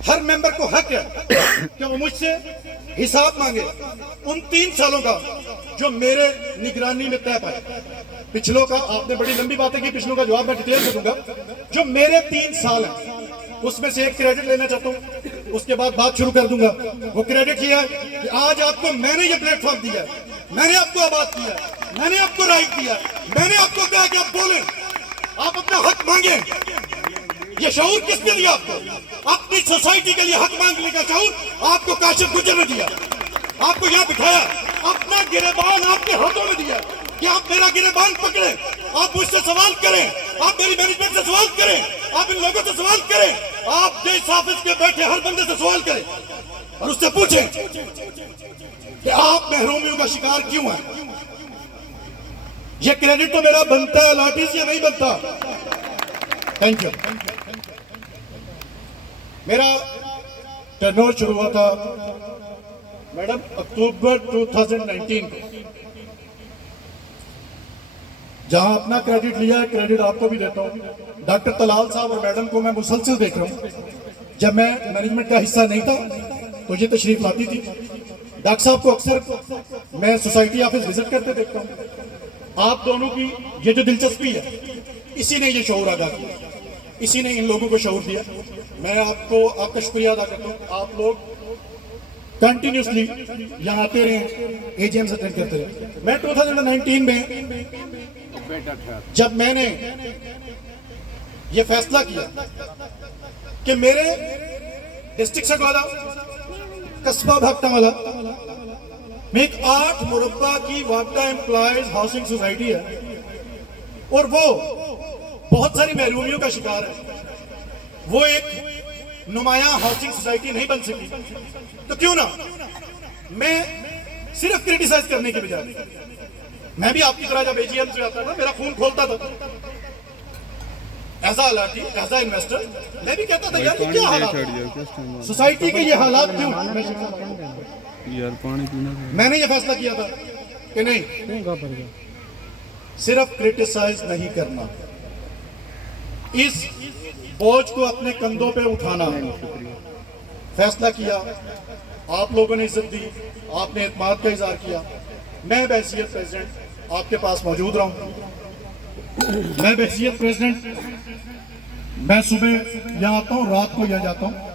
हर member को हक है कि वो मुझसे हिसाब मांगे उन 3 सालों का जो मेरे निगरानी में तय पाए। पिछलों का आपने बड़ी लंबी बातें की, पिछलों का जवाब मैं डिटेल से दूंगा। जो मेरे 3 साल हैं उसमें से एक क्रेडिट लेना चाहता हूं, उसके बाद बात शुरू कर दूंगा। वो क्रेडिट ये है कि आज आपको मैंने ये प्लेटफॉर्म दिया है, मैंने आपको आबाद किया, मैंने आपको राइट दिया, मैंने आपको कहा कि आप बोले, आप अपना हक मांगे। ये शऊर किसने दिया आपको? अपनी सोसाइटी के लिए हक मांगने का शऊर आपको काशिफ गुजर ने दिया। आपको यहाँ बिठाया, अपना गिरेबान आपके हाथों में दिया कि आप मेरा गिरेबान पकड़े, आप मुझसे सवाल करें, आप मेरी मैनेजमेंट से सवाल करें, आप इन लोगों से सवाल करें, आप जिस ऑफिस में बैठे हर बंदे से सवाल करें और उससे पूछें कि आप महरूमियों का शिकार क्यों है। ये क्रेडिट तो मेरा बनता है, लाठीज ये नहीं बनता। Thank you. मेरा टर्नओवर शुरू हुआ था मैडम अक्टूबर 2019 को। जहां अपना क्रेडिट लिया है, क्रेडिट आपको भी देता हूं। डॉक्टर तलाल साहब और मैडम को मैं मुसलसल देख रहा हूं। जब मैं मैनेजमेंट का हिस्सा नहीं था तो ये तशरीफ लाती थी। डॉक्टर साहब को अक्सर मैं सोसाइटी ऑफिस विजिट करते देखता हूं। आप दोनों की ये जो दिलचस्पी है, इसी ने ये शऊर अदा किया, इसी ने इन लोगों को शऊर दिया। मैं आपका शुक्रिया अदा करता हूँ। आप लोग कंटिन्यूसली यहाँ आते रहे, एजीएम्स अटेंड करते रहे। मैं 2019 में जब मैंने ये फैसला किया कि मेरे डिस्ट्रिक्ट सगवाला कस्बा भागटावाला में एक 8 मुरब्बा की वापडा एम्प्लॉयज हाउसिंग सोसाइटी है और वो बहुत सारी महरूमियों का शिकार है, वो एक नुमायां हाउसिंग सोसाइटी नहीं बन सकी, तो क्यों ना मैं सिर्फ क्रिटिसाइज करने के बजाय, मैं भी आपकी तरह जब एजीएम से आता था मेरा खून खोलता था, as a as a investor मैं भी कहता था यार ये क्या हालात है सोसाइटी के, ये हालात क्यों। यार पानी पीना मैंने ये फैसला किया था कि नहीं, सिर्फ क्रिटिसाइज नहीं करना, इस बोझ को अपने कंधों पे उठाना है। फैसला किया, आप लोगों ने इज्जत दी, आपने एतमाद का इजहार किया। मैं बहैसियत प्रेसिडेंट आपके पास मौजूद रहा हूं। मैं बहैसियत प्रेसिडेंट, मैं सुबह यहाँ आता हूँ, रात को यहाँ जाता हूँ।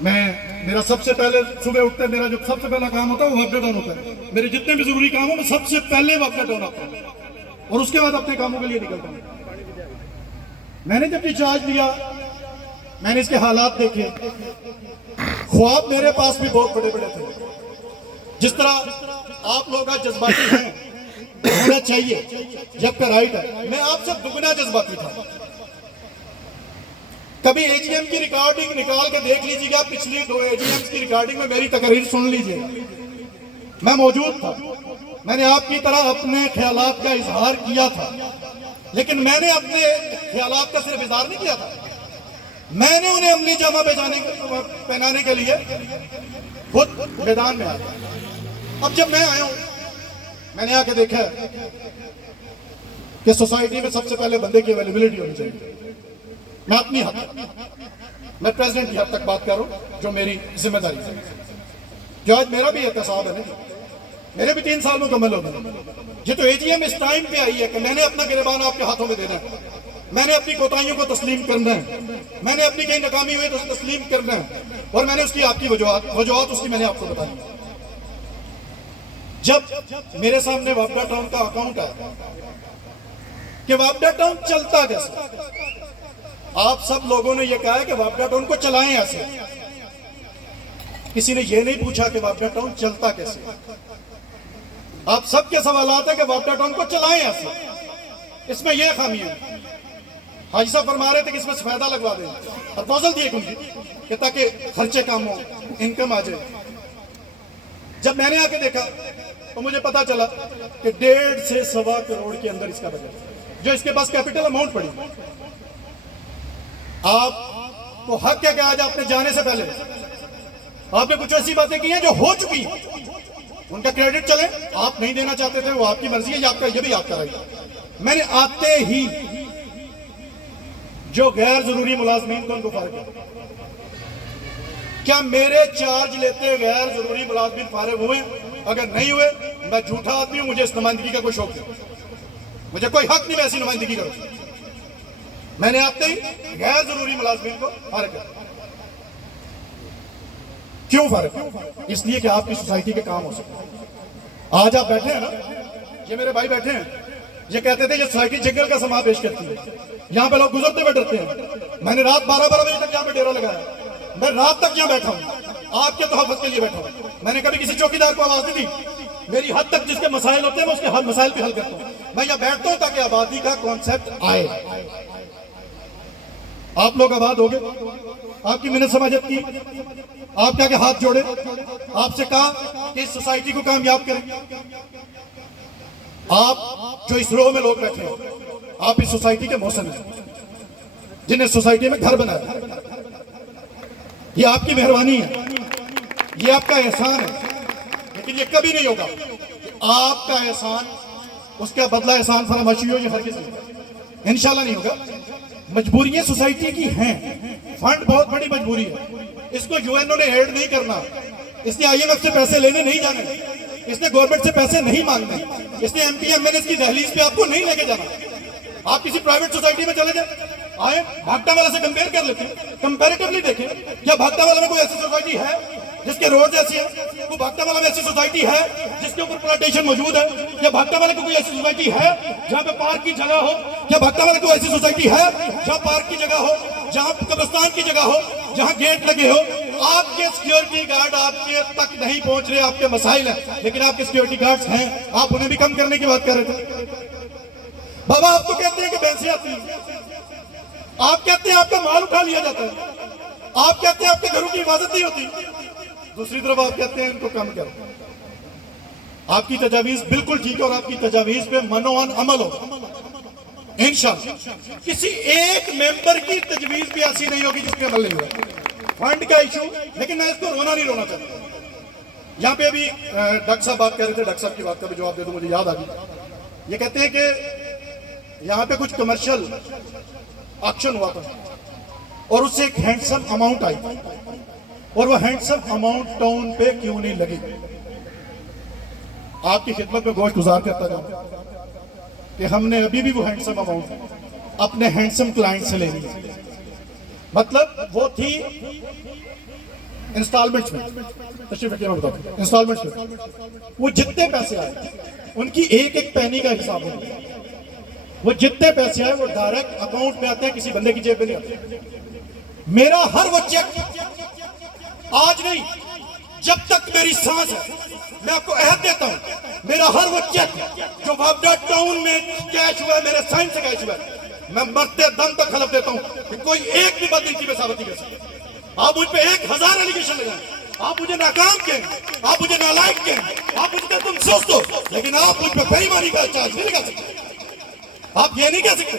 मेरा सबसे पहले सुबह उठते मेरा जो सबसे पहला काम होता है वो अपडेट ऑन होता है। मेरे जितने भी जरूरी काम हो मैं सबसे पहले अपडेट ऑन आता हूँ और उसके बाद अपने कामों के लिए निकलता हूँ। मैंने जब ये चार्ज लिया, मैंने इसके हालात देखे। ख्वाब मेरे पास भी बहुत बड़े बड़े थे। जिस तरह आप लोग आज जज्बाती हैं, होना चाहिए, जबकि राइट है, मैं आपसे दुगना जज्बाती था। कभी एजीएम की रिकॉर्डिंग निकाल के देख लीजिएगा, पिछली 2 एजीएम की रिकॉर्डिंग में मेरी तकरीर सुन लीजिएगा, मैं मौजूद था। मैंने आपकी तरह अपने ख्यालात का इजहार किया था, लेकिन मैंने अपने ख्यालात का सिर्फ इजहार नहीं किया था, मैंने उन्हें अमली जामा पहनाने के लिए खुद मैदान में आया। अब जब मैं आया हूं, मैंने आके देखा कि सोसाइटी में सबसे पहले बंदे की अवेलेबिलिटी होनी चाहिए। मैं अपनी हद तक, मैं प्रेसिडेंट की हद तक बात कर रहा हूं, जो मेरी जिम्मेदारी है, जो आज मेरा भी एहतसाब है ना, मेरे भी 3 साल मुकम्मल हो गए। ये तो एजीएम इस टाइम पे आई है कि मैंने अपना गिरबान आपके हाथों में देना है, मैंने अपनी कोताहियों को तस्लीम करना है, मैंने अपनी कहीं नाकामी हुई तो तस्लीम करना है, और मैंने उसकी आपकी वजूहात उसकी मैंने आपको बताई। जब मेरे सामने वापडा टाउन का अकाउंट आया कि वापडा टाउन चलता कैसे, आप सब लोगों ने यह कहा है कि वापडा टाउन को चलाएं ऐसे, किसी ने यह नहीं पूछा कि वापडा टाउन चलता कैसे। आप सबके सवालात है कि वापडा टाउन को चलाएं ऐसे, इसमें यह खामी है। हाजी साहब फरमा रहे थे कि इसमें फायदा लगवा दें, प्रपोजल दिए उनकी कि ताकि खर्चे कम हो, इनकम आ जाए। जब मैंने आके देखा तो मुझे पता चला कि 1.5 से 1.25 करोड़ के अंदर इसका बजट, जो इसके पास कैपिटल अमाउंट पड़ी। आपको हक है कि आज आपने जाने से पहले आपने कुछ ऐसी बातें की हैं जो हो चुकी हैं, उनका क्रेडिट चले। आप नहीं देना चाहते थे, वो आपकी मर्जी है, ये भी आपका राइट है। मैंने आते ही जो गैर जरूरी मुलाजमीन थे उनको फारिग किया, क्या मेरे चार्ज लेते गैर जरूरी मुलाजमिन फारिग हुए? अगर नहीं हुए, मैं झूठा आदमी हूं, मुझे इस नुमाइंदगी का कोई शौक नहीं, मुझे कोई हक नहीं मैं ऐसी नुमाइंदगी करूं। मैंने आते ही गैर जरूरी मुलाजमिन को फारिग कर। क्यों फारिग? इसलिए कि आपकी सोसाइटी के काम हो सके। आज आप बैठे हैं ना, ये मेरे भाई बैठे हैं, ये कहते थे ये सोसाइटी जंगल का समाज पेश करती है, यहाँ पे लोग गुजरते हुए डरते हैं। मैंने रात 12 बजे तक यहाँ पे डेरा लगाया, मैं रात तक यहाँ बैठा हूँ, आपके तहफ़्फ़ुज़ के लिए बैठा हूँ। मैंने कभी किसी चौकीदार को आवाज नहीं दी। मेरी हद तक जिसके मसाइल होते हैं मैं उसके हर मसाइल भी हल करता हूँ। मैं यहाँ बैठता हूँ ताकि आबादी का कॉन्सेप्ट आए। आप लोग आबाद हो गए, आपकी मिन्नत समाजत की, आप क्या हाथ जोड़े, आपसे कहा कि इस सोसाइटी को कामयाब करें। आप जो इस रो में लोग बैठे हो, आप इस सोसाइटी के मौसम हैं, जिन्हें सोसाइटी में घर बनाया। ये आपकी मेहरबानी है, ये आपका एहसान है, लेकिन ये कभी नहीं होगा आपका एहसान, उसका बदला एहसान फरामोशी हो, ये हर किसी इंशाल्लाह नहीं होगा। मजबूरियां सोसाइटी की हैं, फंड बहुत बड़ी मजबूरी है, इसको यूएनओ ने ऐड नहीं करना, इसने आईएमएफ से पैसे लेने नहीं जाने, इसने गवर्नमेंट से पैसे नहीं मांगने, इसने एमपी एमएनएस की दहलीज पे आपको नहीं लेके जाना। आप किसी प्राइवेट सोसाइटी में चले जाए, आए भागटा वाला से कंपेयर कर लेते हैं, कंपैरेटिवली देखें, क्या भागटा वाला में कोई ऐसी सोसाइटी है जिसके रोड ऐसी है? कोई भागटा वाला में ऐसी सोसाइटी है जिसके ऊपर प्लांटेशन मौजूद है? क्या भागटा वाले को कोई ऐसी सोसाइटी है जहाँ पे पार्क की जगह हो? क्या भागटा वाले को ऐसी सोसाइटी है जहाँ पार्क की जगह हो, जहाँ कब्रिस्तान की जगह हो, जहाँ गेट लगे हो? आपके सिक्योरिटी गार्ड आपके तक नहीं पहुंच रहे, आपके मसाइल हैं, लेकिन आपके सिक्योरिटी गार्ड्स हैं, आप उन्हें भी कम करने की बात कर रहे थे। बाबा आप तो कहते हैं कि भैंसे आती है, आप कहते हैं आपका माल उठा लिया जाता है, आप कहते हैं आपके घरों की हिफाजत नहीं होती, दूसरी तरफ आप कहते हैं इनको कम करो। आपकी तजावीज बिल्कुल ठीक है और आपकी तजावीज पे मनोअन अमल हो इंशाअल्लाह। किसी एक मेंबर की तजवीज भी ऐसी नहीं होगी जिसपे अमल नहीं हुआ। फंड का इशू, लेकिन मैं इसको रोना नहीं रोना चाहता। यहाँ पे अभी डॉक्टर साहब बात कर रहे थे, डॉक्टर साहब की बात का भी जवाब दे दो, मुझे याद आ गई। ये कहते हैं कि यहाँ पे कुछ कमर्शियल ऑक्शन हुआ था और उससे एक हैंडसम अमाउंट आई, और वो हैंडसम अमाउंट टाउन पे क्यों नहीं लगी? आपकी खिदमत में गोश्त गुजार करता जाऊं कि हमने अभी भी वो हैंडसम अमाउंट अपने हैंडसम क्लाइंट से लेनी है। मतलब वो थी इंस्टॉलमेंट्स में, इंस्टॉलमेंट्स में वो जितने पैसे आए उनकी एक एक पैनी का हिसाब होता है। वो जितने पैसे आए वो डायरेक्ट अकाउंट में आते हैं, किसी बंदे की जेब में नहीं आते। मेरा हर वो चेक आज नहीं, जब तक मेरी सांस है, मैं आपको अहद देता हूं, मेरा हर वो चेक जो वापडा टाउन में कैश हुआ है, मेरे साइन से कैश हुआ है, मैं मरते दम तक हलफ देता हूं कि कोई एक भी बदनीति में साबित नहीं कर सकता। आप मुझ पे 1000 एलिगेशन लगाएं, आप मुझे नाकाम कहें, आप मुझे नालायक कहें, आप मुझे तुम सोच दो, लेकिन आप मुझ पे बेईमानी का चार्ज नहीं लगा सकते। आप ये नहीं कह सकते।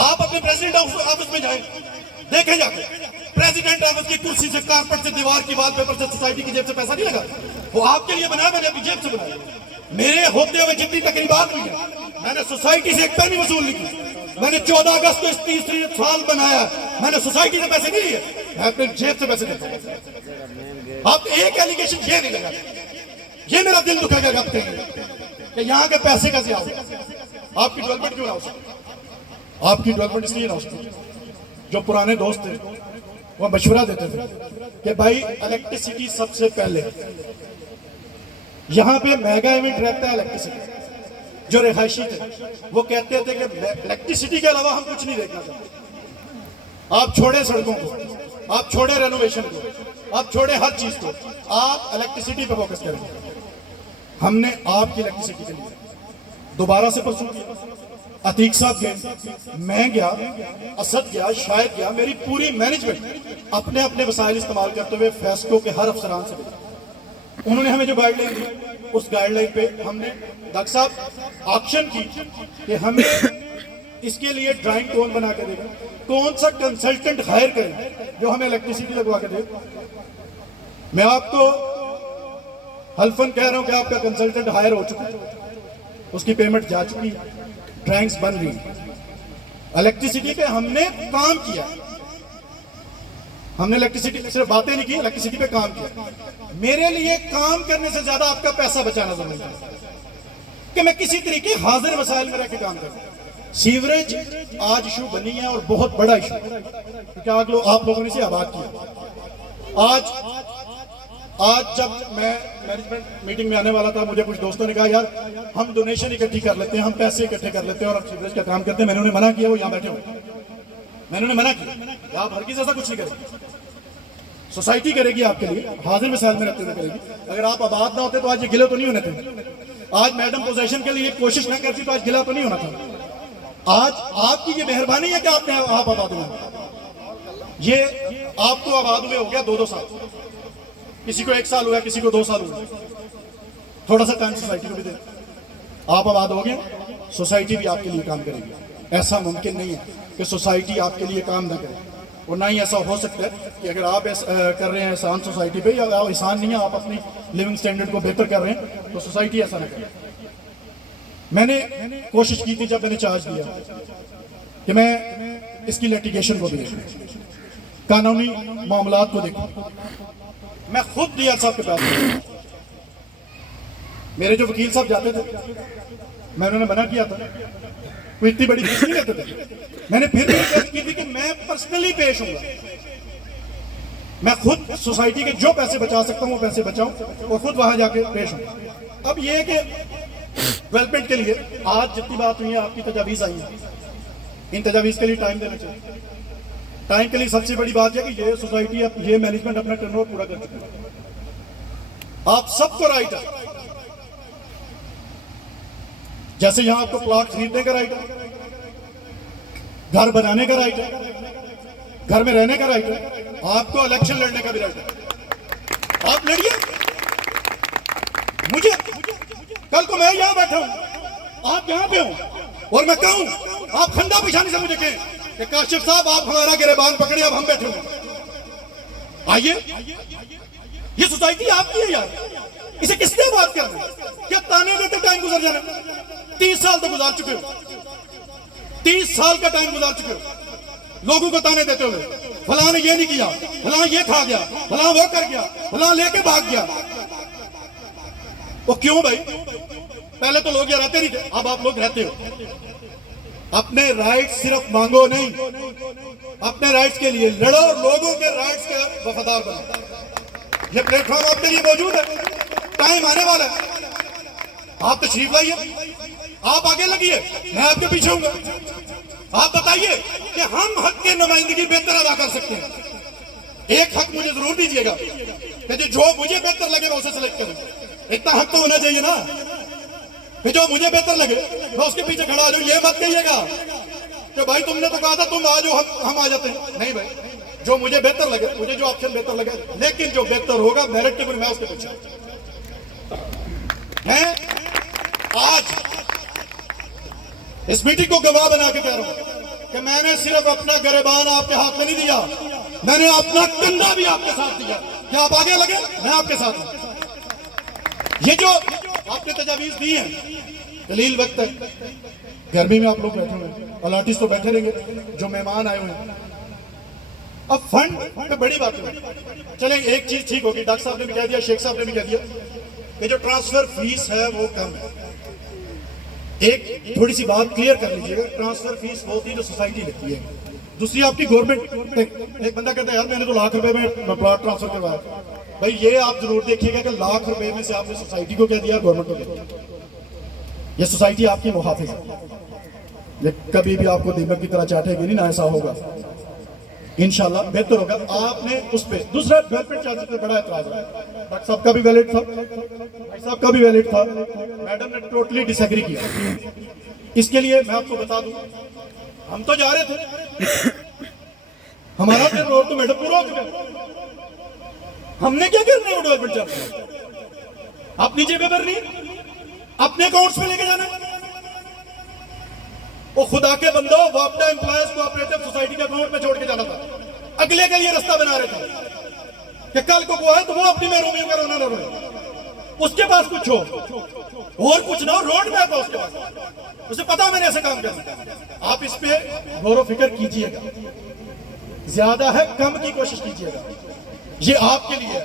आप अपने प्रेसिडेंट ऑफिस में जाएं, देखें जाके प्रेसिडेंट ऑफिस की कुर्सी से, कारपेट से, दीवार की वॉलपेपर से सोसाइटी की जेब से पैसा नहीं लगा, वो आपके लिए बनाया, मैंने अपनी जेब से बनाया। मेरे होते हुए जितनी तकरीबात हुई है, मैंने सोसाइटी से एक पैनी वसूल नहीं की। मैंने 14 अगस्त को इस 30 साल बनाया, मैंने सोसाइटी से पैसे नहीं लिए, मैं अपने जेब से पैसे देता हूं। आप एक एलिगेशन ये नहीं लगा, ये मेरा दिल दुखेगा आप कहेंगे कि यहाँ के पैसे कैसे आओ। आपकी डेवलपमेंट क्यों ना हो सकती? आपकी डेवलपमेंट इसलिए ना हो सकती, जो पुराने दोस्त थे वो मशवरा देते थे कि भाई इलेक्ट्रिसिटी सबसे पहले, यहाँ पे मेगा इवेंट रहता है इलेक्ट्रिसिटी। जो रिहायशी थे वो कहते थे कि इलेक्ट्रिसिटी के अलावा हम कुछ नहीं देखना चाहते। आप छोड़े सड़कों को, आप छोड़े रेनोवेशन को, आप छोड़े हर चीज को, आप इलेक्ट्रिसिटी पे फोकस करेंगे। हमने आपकी इलेक्ट्रिसिटी के लिए दोबारा से परसों किया, अतीक साहब गए, मैं गया, असद गया, शायद गया, मेरी पूरी मैनेजमेंट अपने अपने वसाइल इस्तेमाल करते हुए फैसलों के हर अफसरान से मिली। उन्होंने हमें जो गाइडलाइन दी, उस गाइडलाइन पे हमने डॉक्टर साहब ऑक्शन की कि हमें इसके लिए ड्राइंग कौन बना के देगा, कौन सा कंसल्टेंट हायर करें जो हमें इलेक्ट्रिसिटी लगवा के दे। मैं आपको हल्फन कह रहा हूं कि आपका कंसल्टेंट हायर हो चुका है, उसकी पेमेंट जा चुकी है, ड्राइंग्स बन रही, इलेक्ट्रिसिटी पे हमने काम किया। हमने इलेक्ट्रिसिटी सिर्फ बातें नहीं की, इलेक्ट्रिसिटी पे काम किया। मेरे लिए काम करने से ज्यादा आपका पैसा बचाना जरूरी है कि मैं किसी तरीके हाजिर वसाइल में रह के काम करूं। सीवरेज आज इशू बनी है और बहुत बड़ा इशू, क्योंकि आप लोगों ने इसे आबाद किया। आज जब मैं मैनेजमेंट मीटिंग में आने वाला था, मुझे कुछ दोस्तों ने कहा यार हम डोनेशन इकट्ठी कर लेते हैं, हम पैसे इकट्ठे कर लेते हैं और हम सीवरेज का काम करते हैं। मैंने उन्हें मना किया, वो यहाँ बैठे हुए, मैंने उन्हें मना किया आप हर किसी ऐसा कुछ नहीं करेंगे, सोसाइटी करेगी आपके लिए, हाजिर मिसाल में रहते हुए करेगी। अगर आप आबाद ना होते तो आज ये गिले तो नहीं होने थे। आज मैडम पोजीशन के लिए कोशिश ना करती तो आज गिला तो नहीं होना था। आज आपकी ये मेहरबानी है कि आप आबाद हुए। ये आप तो आबाद हुए हो गया 2-2 साल, किसी को 1 साल हुआ, किसी को 2 साल हुआ। थोड़ा सा टाइम सोसाइटी को भी दे, आप आबाद हो गए, सोसाइटी भी आपके लिए काम करेगी। ऐसा मुमकिन नहीं है कि सोसाइटी आपके लिए काम ना करे, और ना ही ऐसा हो सकता है कि अगर आप कर रहे हैं एहसान सोसाइटी पे, या एहसान नहीं है, आप अपनी लिविंग स्टैंडर्ड को बेहतर कर रहे हैं, तो सोसाइटी ऐसा ना करे। मैंने कोशिश की थी जब मैंने चार्ज दिया कि मैं इसकी लिटिगेशन को भी देखूं, कानूनी मामलात को देखूं। मैं खुद डीआर साहब के पास गया, मेरे जो वकील साहब जाते थे मैं उन्होंने मना किया था, कोई इतनी बड़ी फीस नहीं लेते थे। मैंने फिर रिक्वेस्ट की थी कि मैं पर्सनली पेश हूंगा, मैं खुद सोसाइटी के जो पैसे बचा सकता हूं वो पैसे बचाऊं और खुद वहां जाके पेश हूं। अब ये कि डेवलपमेंट के लिए आज जितनी बात हुई है, आपकी तजावीज आई है, इन तजावीज के लिए टाइम देना चाहिए। टाइम के लिए सबसे बड़ी बात है कि ये सोसाइटी, ये मैनेजमेंट अपना टर्नओवर पूरा कर चुका है। आप सबको राइट है, जैसे यहां आपको प्लॉट खरीदने का राइट है, घर बनाने का राइट है, घर में रहने का राइट है, आपको इलेक्शन लड़ने का भी राइट है। आप लड़िए, मुझे कल को मैं यहां बैठा हूं, आप यहां पे हो और मैं कहूं, आप खंडा पिछाने से मुझे कहें कि काशिफ साहब आप हमारा गिरबान पकड़े, अब हम बैठे हुए। आइए, ये सोसाइटी आपकी है यार, इसे किसने बात करना? क्या ताने देते टाइम गुजर जाना? 30 साल तो गुजार चुके हो, 30 साल का टाइम गुजार चुके हो लोगों को ताने देते हुए, फलां ने ये नहीं किया, फलां ये खा गया, फलां वो कर गया, फलां लेके भाग गया। वो क्यों भाई? पहले तो लोग ये रहते नहीं थे, अब आप लोग रहते हो। अपने राइट सिर्फ मांगो नहीं, अपने राइट्स के लिए लड़ो, लोगों के राइट्स के वफादार बनो। ये प्लेटफॉर्म आपके लिए मौजूद है, टाइम आने वाला है, आप तशरीफ लाइए, आप आगे लगिए, मैं आपके पीछे हूंगा। आप बताइए कि हम हक की नुमाइंदगी बेहतर अदा कर सकते हैं। एक हक मुझे जरूर दीजिएगा कि जो मुझे बेहतर लगे मैं उसे सेलेक्ट करूं। इतना हक तो होना चाहिए ना कि जो मुझे बेहतर लगे मैं उसके पीछे खड़ा आ जाऊं। ये मत कहिएगा कि भाई तुमने तो कहा था तुम आ जाओ, हम आ जाते हैं। नहीं भाई, जो मुझे बेहतर लगे, मुझे जो ऑप्शन बेहतर लगे, लेकिन जो बेहतर होगा मेरिट टेबल मैं उसके पीछे हैं। आज इस मीटिंग को गवाह बना के कह रहा हूं कि मैंने सिर्फ अपना गिरबान आपके हाथ में नहीं दिया, मैंने अपना कंधा भी आपके साथ दिया। क्या आप आगे लगे? मैं आपके साथ हूं। ये जो आपने तजावीज दी है, दलील वक्त है, गर्मी में आप लोग बैठे हुए हैं, अलाटिस तो बैठे रहेंगे, जो मेहमान आए हुए हैं। अब फंड पे बड़ी बात है, चलें एक चीज ठीक होगी, डॉक्टर साहब ने भी कह दिया, शेख साहब ने भी कह दिया कि जो ट्रांसफर फीस है वो कम है। एक थोड़ी सी बात क्लियर कर लीजिएगा, ट्रांसफर फीस वो होती है जो सोसाइटी लेती है। दूसरी आपकी गवर्नमेंट। एक बंदा कहता है यार मैंने तो लाख रुपए में प्लॉट ट्रांसफर करवाया। भाई ये आप जरूर देखिएगा कि लाख रुपए में से आपने सोसाइटी को क्या दिया, गवर्नमेंट को दिया। ये सोसाइटी आपकी मुहाफिज है, ये कभी भी आपको दीमक की तरह चाटेगी नहीं, ना ऐसा होगा। इंशाल्लाह बेहतर होगा। आपने उस पर दूसरा डेवलपमेंट चार्जेस पे बड़ा एतराज है, डॉक्टर साहब का भी वैलिड था, भाई साहब का भी वैलिड था, मैडम ने टोटली डिसएग्री किया। इसके लिए मैं आपको बता दूं, हम तो जा रहे थे, हमारा रोड तो मैडम पूरा हो चुका, हमने क्या करना है? डेवलपमेंट चार्ज अपनी जेबें भरनी, अपने अकाउंट्स में लेके जाना। वो खुदा के बंदो, वो अपना एम्प्लॉयज कोऑपरेटिव सोसाइटी के अकाउंट में छोड़ के जाना था। अगले के लिए रास्ता बना रहे थे कि कल को वो है तो वो अपनी महरूमियों का रोना ना रोए, उसके पास कुछ हो और कुछ ना हो, रोड मैप है उसके पास, उसे पता मैंने ऐसे काम करना। आप इस पे गौर व फिक्र कीजिएगा। ज्यादा है, कम की कोशिश कीजिएगा। ये आपके लिए है,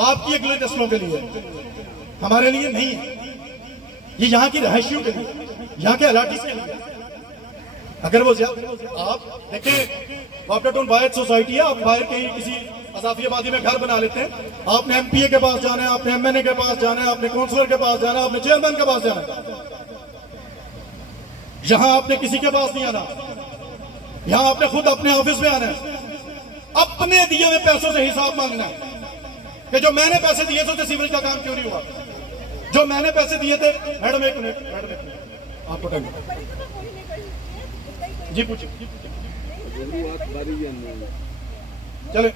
आपकी अगले नस्लों के लिए, हमारे लिए नहीं है। ये यहाँ की रहायशियों के लिए, यहाँ के अलाटीज के लिए। अगर वो आप देखें, वापटाटोन बायत सोसाइटी है, आप बाहर कहीं किसी अजाफी आबादी में घर बना लेते हैं, आपने एमपीए के पास जाना है, आपने एमएनए के पास जाना है, आपने काउंसलर के पास जाना है, आपने चेयरमैन के पास जाना है। यहां आपने किसी के पास नहीं आना, यहां आपने खुद अपने ऑफिस में आना है, अपने दिए हुए पैसों से हिसाब मांगना है कि जो मैंने पैसे दिए थे सीवरेज का काम क्यों नहीं हुआ, जो मैंने पैसे दिए थे। मैडम एक मिनट आपको टाइम जी, पूछिए। चले,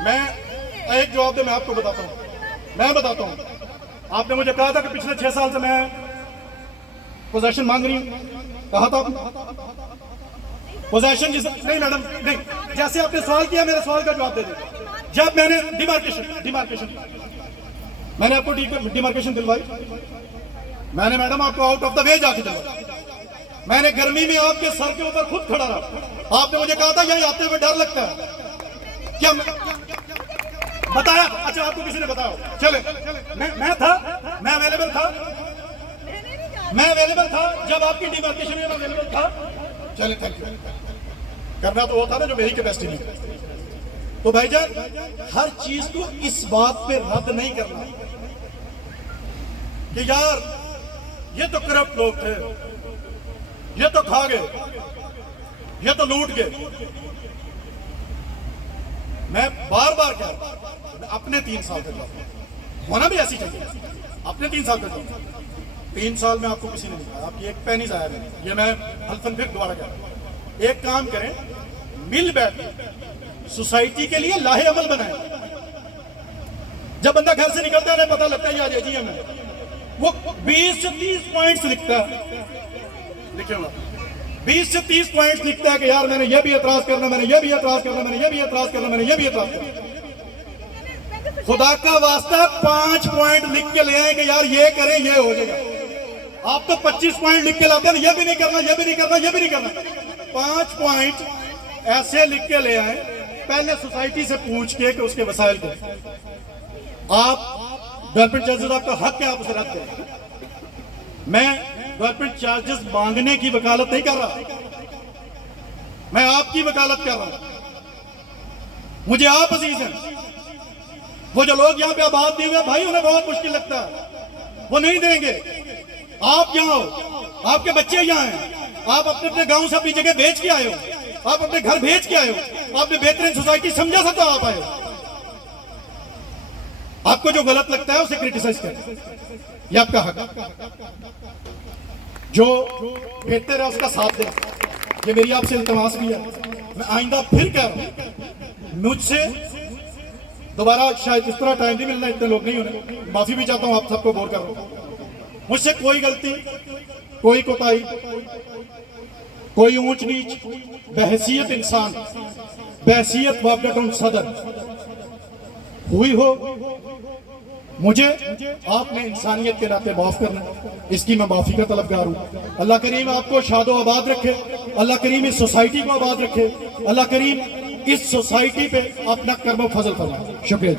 मैं एक जवाब दे, मैं आपको बताता हूँ, मैं बताता हूँ। आपने मुझे कहा था कि पिछले 6 साल से मैं पोजेशन मांग रही हूँ, कहा था पोजेशन नहीं मैडम नहीं, जैसे आपने सवाल किया मेरे सवाल का जवाब दे दे। जब मैंने डिमार्केशन मैंने आपको डिमार्केशन दिलवाई, मैंने मैडम आपको आउट ऑफ द वे जाके दिलवाई, मैंने गर्मी में आपके सर के ऊपर खुद खड़ा रहा। आपने मुझे कहा था यही आते हुए डर लगता है क्या, बताया? अच्छा, आपको किसी ने बताया? चले, मैं था, मैं अवेलेबल था जब आपकी डिमार्केशन में अवेलेबल था। चले, थैंक यू। करना तो वो था ना जो मेरी कैपेसिटी में। तो भाईजान, हर चीज को इस बात पे रद्द नहीं करना कि यार ये तो करप्ट लोग थे, ये तो खा गए, ये तो लूट गए। मैं बार बार कह रहा हूं, अपने 3 साल तक होना भी ऐसी चाहिए, अपने 3 साल तक। 3 साल में आपको किसी ने नहीं कहा, आपकी एक पैनी जाया नहीं। ये मैं हल्फन फिर दोबारा कह रहा हूं, एक काम करें, मिल बैठ सोसाइटी के लिए लाहे अमल बनाए। जब बंदा घर से निकलता है पता लगता है ये आज एजीएम है, वो 20 से 30 पॉइंट्स लिखता है, लिखे हुआ 20 से 30 पॉइंट्स लिखता है कि यार मैंने ये भी एतराज करना, मैंने ये भी एतराज करना, मैंने ये भी एतराज करना, मैंने ये भी एतराज करना। खुदा का वास्ता 5 पॉइंट लिख के ले आए कि यार ये करें ये हो जाएगा। आप तो 25 पॉइंट लिख के लाते हैं, ये भी नहीं करना, ये भी नहीं करना, ये भी नहीं करना। 5 पॉइंट ऐसे लिख के ले आए, पहले सोसाइटी से पूछ के कि उसके वसाइल को आप डेवलपमेंट चार्जेस, आपका हक है, आप उसे रद्द करें। मैं डेवलपमेंट चार्जेस मांगने की वकालत नहीं कर रहा, मैं आपकी वकालत कर रहा हूं। मुझे आप अजीज हैं। वो जो लोग यहाँ पे आबाद नहीं हुए भाई, उन्हें बहुत मुश्किल लगता है, वो नहीं देंगे। आप यहाँ हो, आपके बच्चे यहाँ हैं, आप अपने अपने गांव से अपनी जगह बेच के आए हो, आप अपने घर भेज के आए हो, आपने बेहतरीन सोसाइटी समझा सकता आप आए हो। आपको जो गलत लगता है उसे क्रिटिसाइज करें, ये आपका हक। जो बेहतर है उसका साथ दें, ये मेरी आपसे इल्तमास भी है। मैं आइंदा फिर कह रहा हूं, मुझसे दोबारा शायद इस तरह टाइम नहीं मिलना, इतने लोग नहीं होने, माफी भी चाहता हूं, आप सबको बोर कर रहा हूं। मुझसे कोई गलती, कोई कोताही, कोई ऊंच नीच, बहसीयत इंसान, बहसीयत वापटाटोन सदर हुई हो, मुझे आपने इंसानियत के नाते माफ करना, इसकी मैं माफी का तलबगार हूँ। अल्लाह करीम आपको शादो आबाद रखे, अल्लाह करीम इस सोसाइटी को आबाद रखे, अल्लाह करीम इस सोसाइटी पे अपना कर्म फजल फरमाए। शुक्रिया।